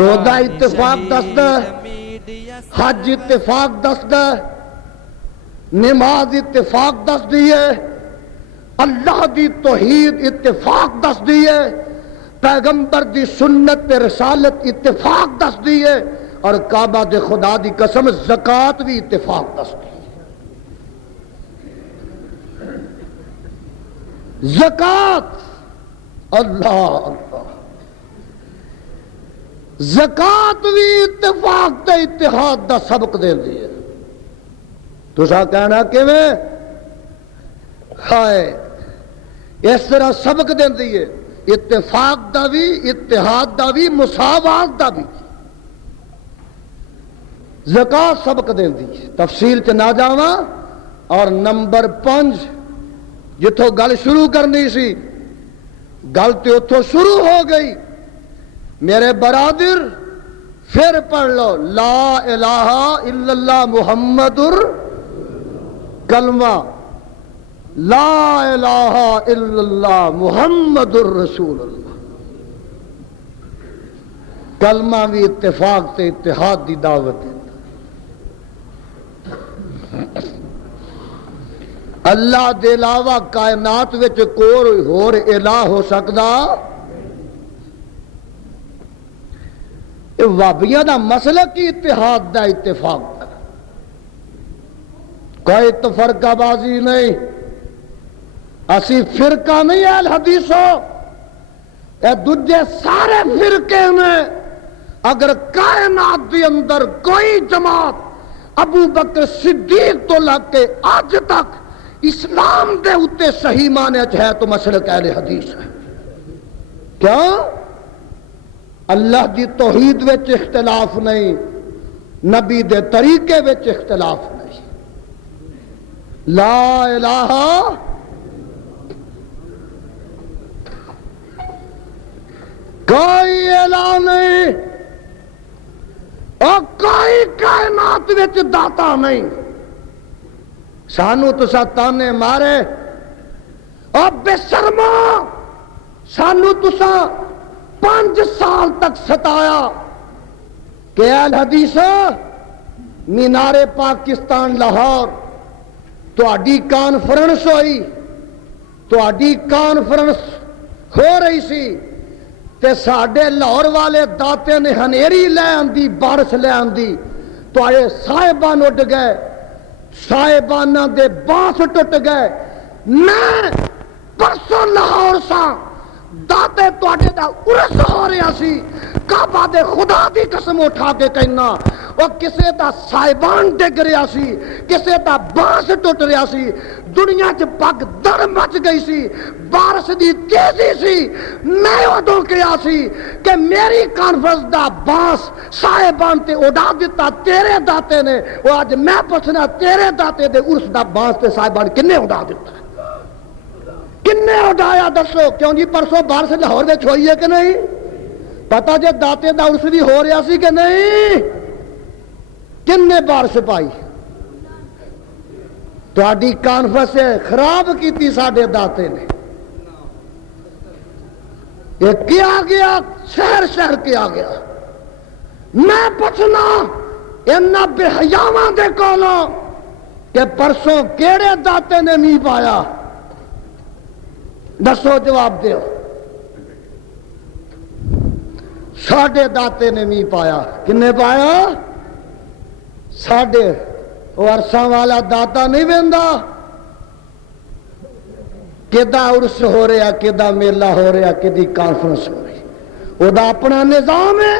روزہ اتفاق دستا، حج اتفاق دستا، نماز اتفاق دس دیئے، اللہ دی توحید اتفاق دس دیئے، پیغمبر دی سنت تے رسالت اتفاق دس دیئے، اور کعبہ دے خدا دی قسم زکوٰۃ بھی اتفاق دس دیئے۔ زکوٰۃ اللہ اللہ، زکوٰۃ بھی اتفاق تے اتحاد دا سبق دے دیئے۔ تسا کہنا کیویں؟ ہائے اس طرح سبق دین دیئے، اتفاق دا بھی، اتحاد دا بھی، مساوات دا بھی۔ زکات سبق دیں دی تفصیل چ نہ جاواں۔ اور نمبر 5 جتوں گل شروع کرنی سی، گل تے اتوں شروع ہو گئی۔ میرے برادر پھر پڑھ لو، لا الہ الا اللہ محمد کلمہ، لا الہ الا اللہ محمد رسول اللہ۔ کلمہ بھی اتفاق تے اتحاد دی دعوت ہے۔ اللہ دے علاوہ کائنات وچ کوئی ہور الہ ہو سکدا؟ وابیاں دا مسلک کی اتحاد دا، اتفاق دا، کوئی تفرقہ بازی نہیں۔ اسی فرقہ نہیں اہل حدیثوں، اے دجے سارے فرقے میں اگر کائنات دی اندر کوئی جماعت ابو بکر صدیق تو لگ کے آج تک اسلام دے اتے صحیح معنی ہے تو مسلک اہل حدیث ہے۔ کیوں؟ اللہ دی توحید وچ اختلاف نہیں، نبی دے طریقے وچ اختلاف نہیں۔ لا الہ کوئی الہ نہیں اور کوئی کائنات وچ داتا نہیں۔ سانو تسا تانے مارے اور بے شرما، سانو تسا 5 سال تک ستایا کہ اہل حدیث مینار پاکستان لاہور تہاڈی کانفرنس ہوئی، تہاڈی کانفرنس ہو رہی سی تے ساڈے لاہور والے داتے نے ہنیری لے آندی، بارش لے آندی، تہاڈے صاحبان اڈ گئے، صاحبانہ دے بانس ٹوٹ گئے۔ میں پرسوں لاہور سا، داتے تواڈے دا عرس ہو رہا سی، کعبہ دے خدا دی قسم اٹھا کے کہنا، اور کسے دا صاحبان ڈگ رہا سی، کسے دا بانس ٹوٹ رہا سی، دنیا چ پگ دڑ مچ گئی سی، بارش دی تیزی سی۔ میں ادوں کہا سی کہ میری کانفرنس دا بانس صاحبان تے اڑا دیتا تیرے داتے نے، وہ اج میں پوچھنا تیرے داتے دے عرس دا بانس تے صاحبان کنے اڑا دیتا؟ کنے اڑایا دسو؟ کیوں جی پرسوں بارش لاہور وچ ہوئی ہے کہ نہیں؟ پتہ جے داتے دا عرس بھی ہو رہا سی کہ نہیں؟ کنے بارش پائی؟ تہاڈی کانفرنس خراب کیتی ساڈے داتے نے۔ یہ کیا گیا؟ شہر شہر کیا گیا۔ میں پوچھنا انہاں بے حیاواں دے کولوں کہ پرسوں کیڑے داتے نے می پایا؟ دسو، جواب دیو۔ ساڈے داتے نے می پایا۔ کنے پایا؟ ساڈے۔ وہ عرصہ والا داتا نہیں ویندا کدا عرس ہو رہا، کدا میلہ ہو رہا، کدی کانفرنس ہو رہی، وہ اپنا نظام ہے،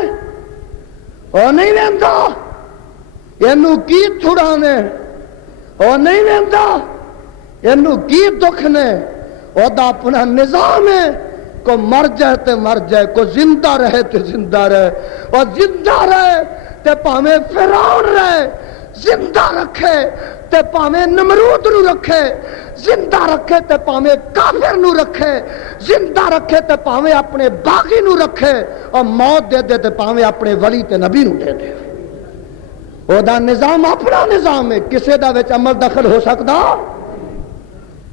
وہ نہیں ویندا۔ اینو کی چھڑانے، وہ نہیں ویندا۔ اینو کی دکھ نے، وہ اپنا نظام ہے۔ کو مر جائے تے مر جائے، کو زندہ رہے تے زندہ رہے، اور زندہ رہے تے پاویں فرعون رہے، زندہ رکھے تے پاویں نمرود نو رکھے، زندہ رکھے تے پاویں کافر نو رکھے، زندہ رکھے تے پاویں اپنے باغی نو رکھے، اور موت دے دے تے پاویں اپنے ولی تے نبی نو دے دے۔ او دا نظام اپنا نظام ہے، کسے دا وچ عمل دخل ہو سکدا؟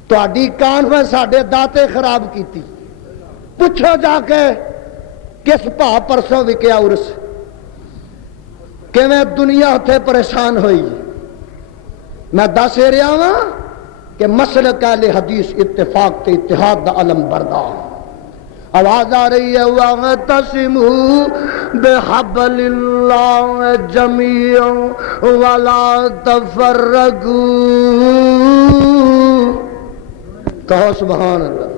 تہاڈی کانفرنس ساڈے داتے خراب کیتی۔ پوچھو جا کے کس بھا پرسوں وکیا عرس، کیویں دنیا اتنے پریشان ہوئی۔ میں دس رہا ہاں کہ مسلک اہل حدیث اتفاق تے اتحاد دا علم بردار۔ آواز آ رہی ہے، وَاعْتَصِمُوا بِحَبْلِ اللَّهِ جَمِيعًا وَلَا تَفَرَّقُوا۔ کہو سبحان اللہ۔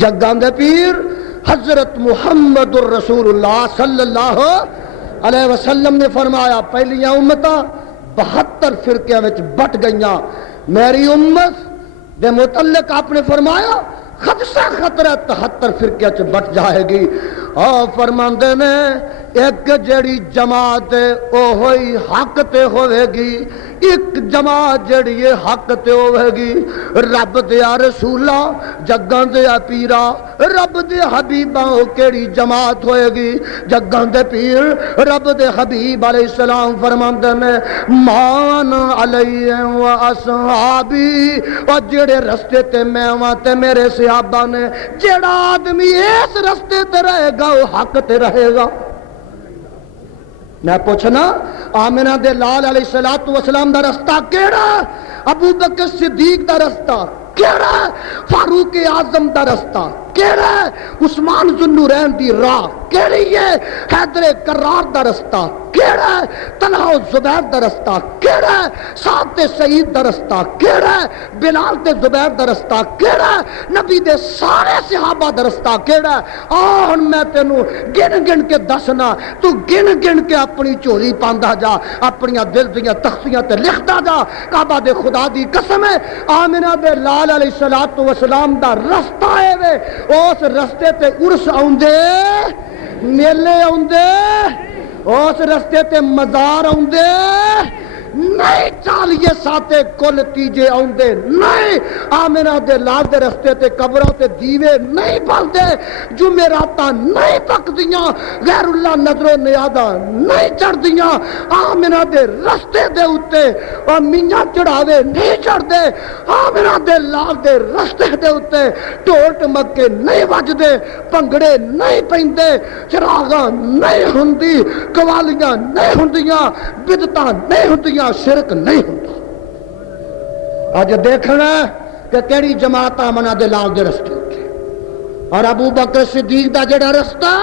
جگاں دے پیر حضرت محمد الرسول اللہ صلی اللہ علیہ وسلم نے فرمایا، پہلیاں امتاں 72 فرقیاں وچ بٹ گئیاں، میری امت دے متعلق آپ نے فرمایا خدشہ خطرہ 73 فرقے چ بٹ جائے گی. اور فرماندے نے ایک جڑی جماعت او ہوئی حق تے ہوئے گی, ایک جماعت جڑی حق تے ہوئے گی. رب دیا رسولا جگاں دیا پیرا رب دے حبیباں او کیڑی جماعت ہوئے گی؟ جگاں دے پیر رب دے حبیب علیہ السلام فرماندے نے مان علیہ و اصحابی, اور جڑے رستے تے میں واں تے میرے صحابہ نے, جڑا آدمی اس رستے تے رہے گا وہ حق تے رہے گا. میں پوچھنا آمنہ دے لال علیہ السلام دا رستہ کیڑا؟ ابو بکر صدیق دا رستہ کیڑا؟ فاروق اعظم دا رستہ کیڑا؟ عثمان ذوالنورین دی راہ کیڑی ہے؟ حیدر کرار دا رستہ کیڑا؟ طلحہ و زبیر دا رستہ کیڑا؟ سعد تے سعید دا رستہ کیڑا؟ بلال تے زبیر دا رستہ کیڑا؟ نبی دے سارے صحابہ دا رستہ کیڑا؟ ہن میں تینوں گن گن کے دسنا, تو گن گن کے اپنی چولی پاندا جا, اپنی دل دیاں تختیاں تے لکھدا جا. کعبہ دے خدا دی قسم ہے آمنہ دے لال علیہ السلام دا رستہ ہے وے, اس رستے تے عرس آوندے, میلے آوندے, اس رستے تے مزار آوندے نہیں, چالیے ساتے کل تیجے آوندے نہیں. آمنہ دے لال دے رستے تے قبروں تے دیوے نہیں بلدے, جمعراتاں نہیں پکدیاں, غیر اللہ نظر و نیادہ نہیں چڑھدیاں. آمنہ دے رستے دے اتے اور میاں چڑھاوے نہیں چڑھدے. آمنہ دے لال دے رستے دے اتے ٹول ٹمکے نہیں وجدے, پنگڑے نہیں پیندے, چراغاں نہیں ہوندی, قوالیاں نہیں ہوندیاں, بدعتاں نہیں ہوندیاں, شرک نہیں ہوتا. آج دیکھنا کہ کیڑی جماعت آمنہ دے لال دے رستے اٹھے, اور ابو بکر صدیق دا جڑا رستہ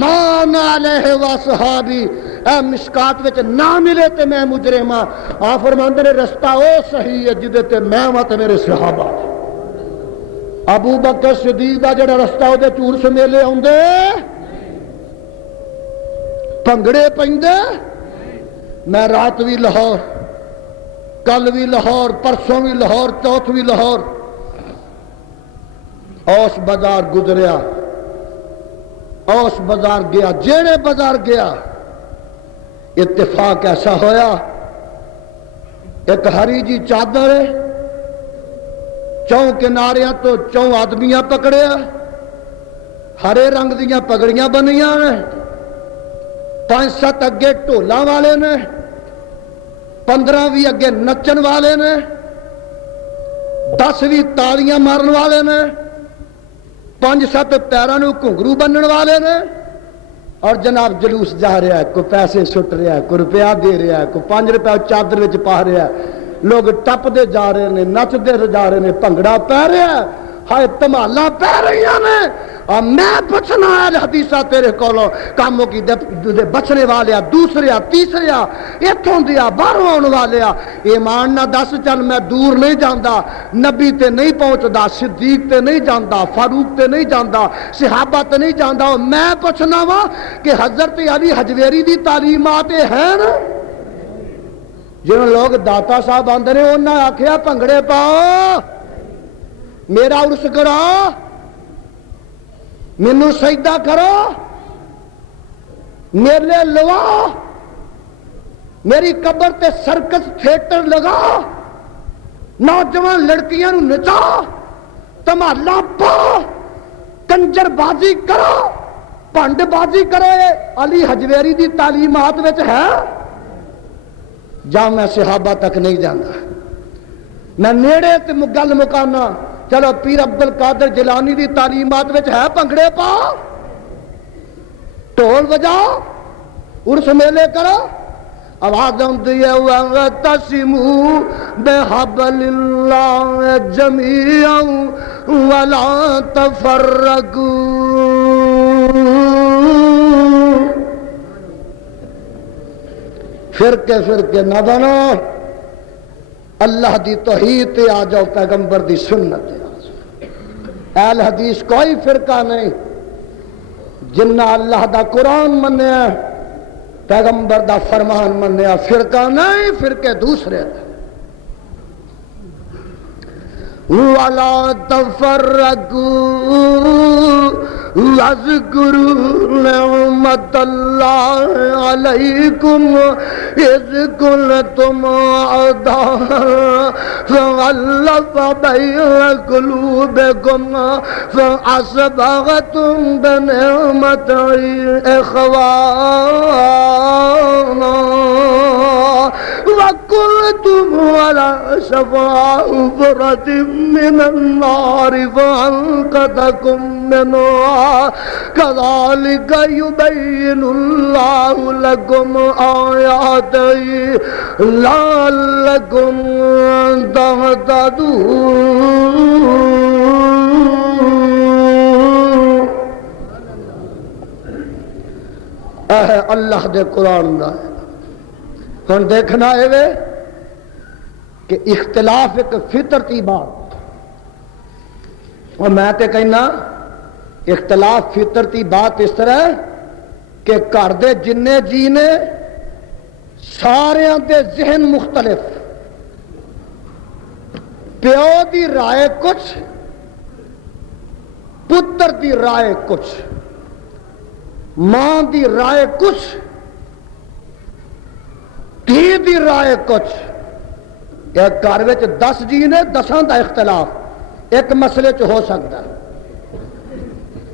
مان علیہ و صحابی, اے مشکات وچ نہ ملے تے میں مجرماں. آ فرماندے نے رستہ او صحیح ہے جدے تے میں واں تے میرے صحابہ. ابو بکر صدیق دا جڑا رستہ او دے چور سمیلے آوندے, پنگڑے پیندے. میں رات بھی لاہور, کل بھی لاہور, پرسوں بھی لاہور, چوتھ بھی لاہور, اوس بازار گزریا, اوس بازار گیا, جیڑے بازار گیا اتفاق ایسا ہویا, ایک ہری جی چادر ہے, چوں کناریاں تو چوں آدمیاں پکڑیا, ہرے رنگ دیاں پگڑیاں بنیاں نے, 5-7 اگے ٹولاں والے نے, 15 بھی اگے نچن والے نے, 10 بھی تالیاں مارن والے نے, 5-7 پیراں نوں گھنگرو بنن والے نے, اور جناب جلوس جا رہا ہے, کوئی پیسے سٹ رہا ہے, کوئی روپیہ دے رہا ہے, کوئی 5 روپیہ چادر وچ پا رہا ہے, لوگ ٹپدے جا رہے ہیں, نچدے جا رہے ہیں, بھنگڑا پہ رہا ہے, ہائے تمالا پہ رہی نے. اور میں پوچھنا ہے حدیثہ تیرے کولوں کاموں کی دے بچنے والے, دوسرے تیسرے اتھوں دیا باہروں آنے والے, ایمان نہ دس چل میں دور نہیں جاندا, نبی تے نہیں پہنچدا, صدیق تے نہیں جاندا, فاروق تے نہیں جاندا, صحابہ تے نہیں جاندا. میں پوچھنا وا کہ حضرت علی حجویری دی تعلیمات ہیں نا, جنہوں لوگ داتا صاحب آندے نے, انہاں آکھیا بھنگڑے پاؤ, میرا عرس کرو, مینوں سجدہ کرو, میلے لواؤ, میری قبر تے سرکس تھیٹر لگاؤ, نوجوان لڑکیاں نوں نچاؤ, تمالا پاؤ, کنجر بازی کرو, پنڈ بازی کرو. علی حجویری دی تعلیمات وچ ہے؟ جا میں صحابہ تک نہیں جانا, میں نیڑے تے گل مکانا. چلو پیر عبد القادر جیلانی دی تعلیمات وچ ہے بھنگڑے پاؤ, ڈھول بجاؤ, عرس میلے کرو. آواز آتی ہے وَاعْتَصِمُوا بِحَبْلِ اللَّهِ جَمِيعًا وَلَا تَفَرَّقُوا. فرقے فرقے نہ بنو, اللہ دی توحید تے آ جاؤ, پیغمبر دی سنت تے آ جاؤ. اہل حدیث کوئی فرقہ نہیں, جنہ اللہ دا قرآن منیا, پیغمبر دا فرمان منیا, فرقہ نہیں, فرقے دوسرے. ولا تفرقوا واذكروا نعمة الله عليكم إذ كنتم أعداء فألف بين قلوبكم فأصبحتم بنعمته إخوانا وكنتم على شفا حفرة من النار فأنقذكم منها كذلك يبين الله لكم آياته لعلكم تهتدون. اللہ دے قرآن دا ہن دیکھنا ہے کہ اختلاف ایک فطرتی بات، اور میں تے کہنا اختلاف فطرتی بات اس طرح ہے کہ گھر دے جنے جی نے ساریاں دے ذہن مختلف، پیو دی رائے کچھ، پتر دی رائے کچھ، ماں دی رائے کچھ، دھی دی رائے کچھ. ایک گھر وچ 10 جی نے 10 دا اختلاف ایک مسئلے چ ہو سکتا ہے.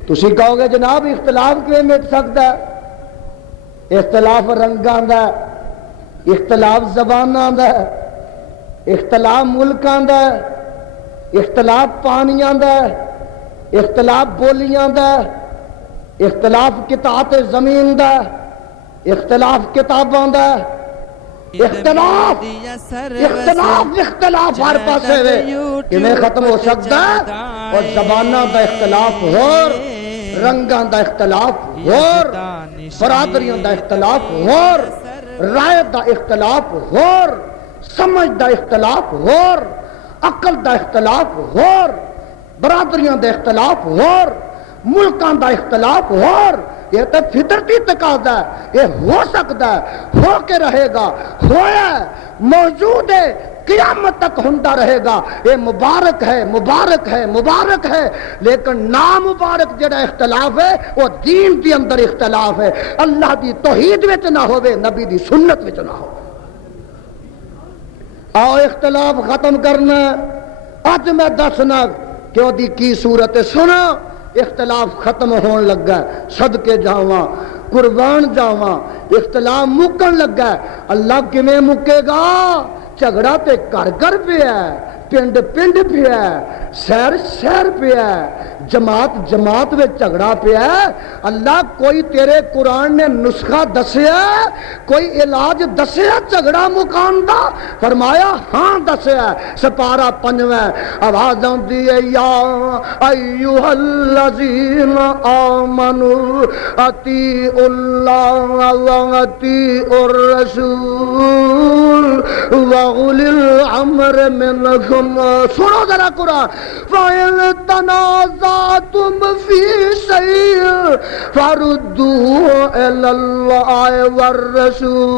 تسی کہو گے جناب اختلاف کیوں مٹ سکتا ہے؟ اختلاف رنگاں دا، اختلاف زباناں دا، اختلاف ملکاں دا، اختلاف پانیاں دا، اختلاف بولیاں دا، اختلاف قطعات زمین دا، اختلاف کتاباں دا، اختلاف ہر پاسے کیویں ختم ہو سکتا ہے؟ اور زباناں دا اختلاف ہور، رنگاں دا اختلاف ہور، برادریاں دا اختلاف ہور، رائے دا اختلاف ہور، سمجھ دا اختلاف ہور، عقل دا اختلاف ہور، برادریاں دا اختلاف ہور، ملکاں دا اختلاف ہور. یہ تو فطرتی تقاضا ہے، یہ ہو سکتا ہے، ہو کے رہے گا، ہویا ہے، موجود ہے، قیامت تک ہوندا رہے گا. یہ مبارک ہے، مبارک ہے، مبارک ہے. لیکن نامبارک جڑا اختلاف ہے وہ دین دی اندر اختلاف ہے، اللہ دی توحید وچ نہ ہوے، نبی دی سنت وچ نہ ہو. آؤ اختلاف ختم کرنا. اج میں دسنا کہ دی کی صورت ہے. سنا اختلاف ختم ہون لگا، صدقے جاواں، قربان جاواں، اختلاف مکن لگا. اللہ کیویں مکے گا؟ جھگڑا تے گھر گھر پیا ہے، پنڈ پنڈ پیا ہے، شہر شہر پیا ہے، جماعت جماعت میں جھگڑا پیا ہے. اللہ کوئی تیرے قرآن نے نسخہ دسیا، کوئی علاج دسیا جھگڑا مکان دا؟ فرمایا ہاں دسیا. سپارہ 5 آواز آندی ہے یا ایھا الذین آمنوا اطیعوا اللہ واطیعوا الرسول وَأُولِي الْأَمْرِ مِنْكُمْ. سنو ذرا قرآن. فَإِنْ تَنَازَعْتُمْ فِي شَيْءٍ فَرُدُّوهُ إِلَى اللَّهِ وَالرَّسُولِ.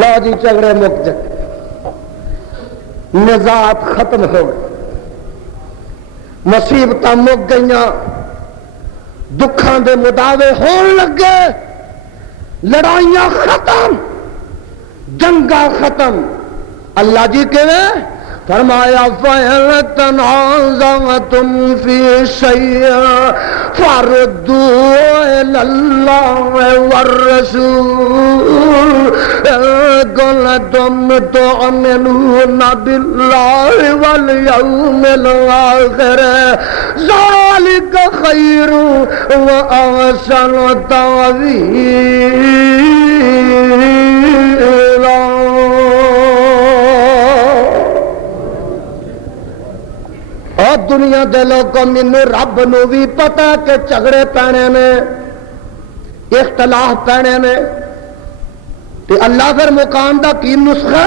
لا جی جھگڑے مک جائے، نزاعت ختم ہو گئی، مصیبتاں مک گئیاں، دکھاں دے مداوے ہون لگے، لڑائیاں ختم، جنگاں ختم. اللہ جی کہے فرمایا فَإِن تَنَازَعْتُمْ فِي شَيْءٍ فَرُدُّوهُ إِلَى اللَّهِ وَالرَّسُولِ إِن كُنتُمْ تُؤْمِنُونَ بِاللَّهِ وَالْيَوْمِ الْآخِرِ ذَلِكَ خَيْرٌ وَأَحْسَنُ تَأْوِيلًا. اور دنیا دے لوگوں مینوں رب نو بھی پتا کہ جھگڑے پینے نے، اختلاف پینے نے، تے اللہ پھر مقام دا کی نسخہ؟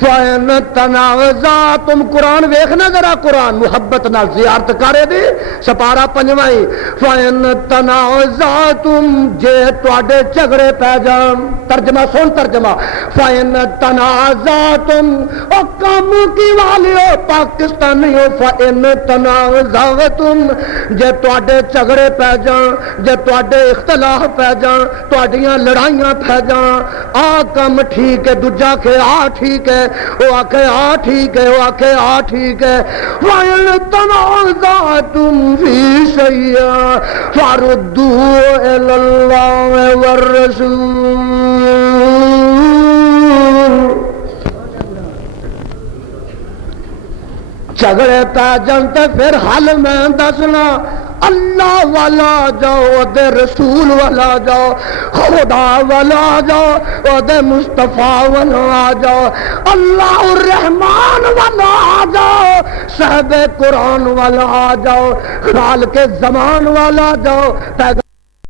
فَإِن فَإِن تَنَازَعْتُمْ قرآن ویکھنا ذرا قرآن محبت نال زیارت کرے دی سپارہ پنجواں فَإِن تَنَازَعْتُمْ جے تواڈے جھگڑے پہ جان ترجمہ سن ترجمہ فَإِن تَنَازَعْتُمْ او کام کی والیو پاکستانیو فَإِن تَنَازَعْتُمْ جے تواڈے جھگڑے پہ جان جے تواڈے اختلاف پہ جان تواڈیاں لڑائیاں پہ جان آ کم ٹھیک ہے دوجا کہ آ ٹھیک ہے وہ آکھے آ ٹھیک ہے وہ آکھے آ ٹھیک ہے وَإِن تَنَازَعْتُمْ فِي شَيْءٍ فَرُدُّوهُ إِلَى اللَّهِ وَالرَّسُولِ جھگڑے پہ جانتے پھر حل میں دسنا اللہ والا جاؤ دے رسول والا جاؤ خدا والا جاؤ دے مصطفیٰ والا جاؤ اللہ الرحمن والا جاؤ صاحب قرآن والا جاؤ خال کے زمان والا جاؤ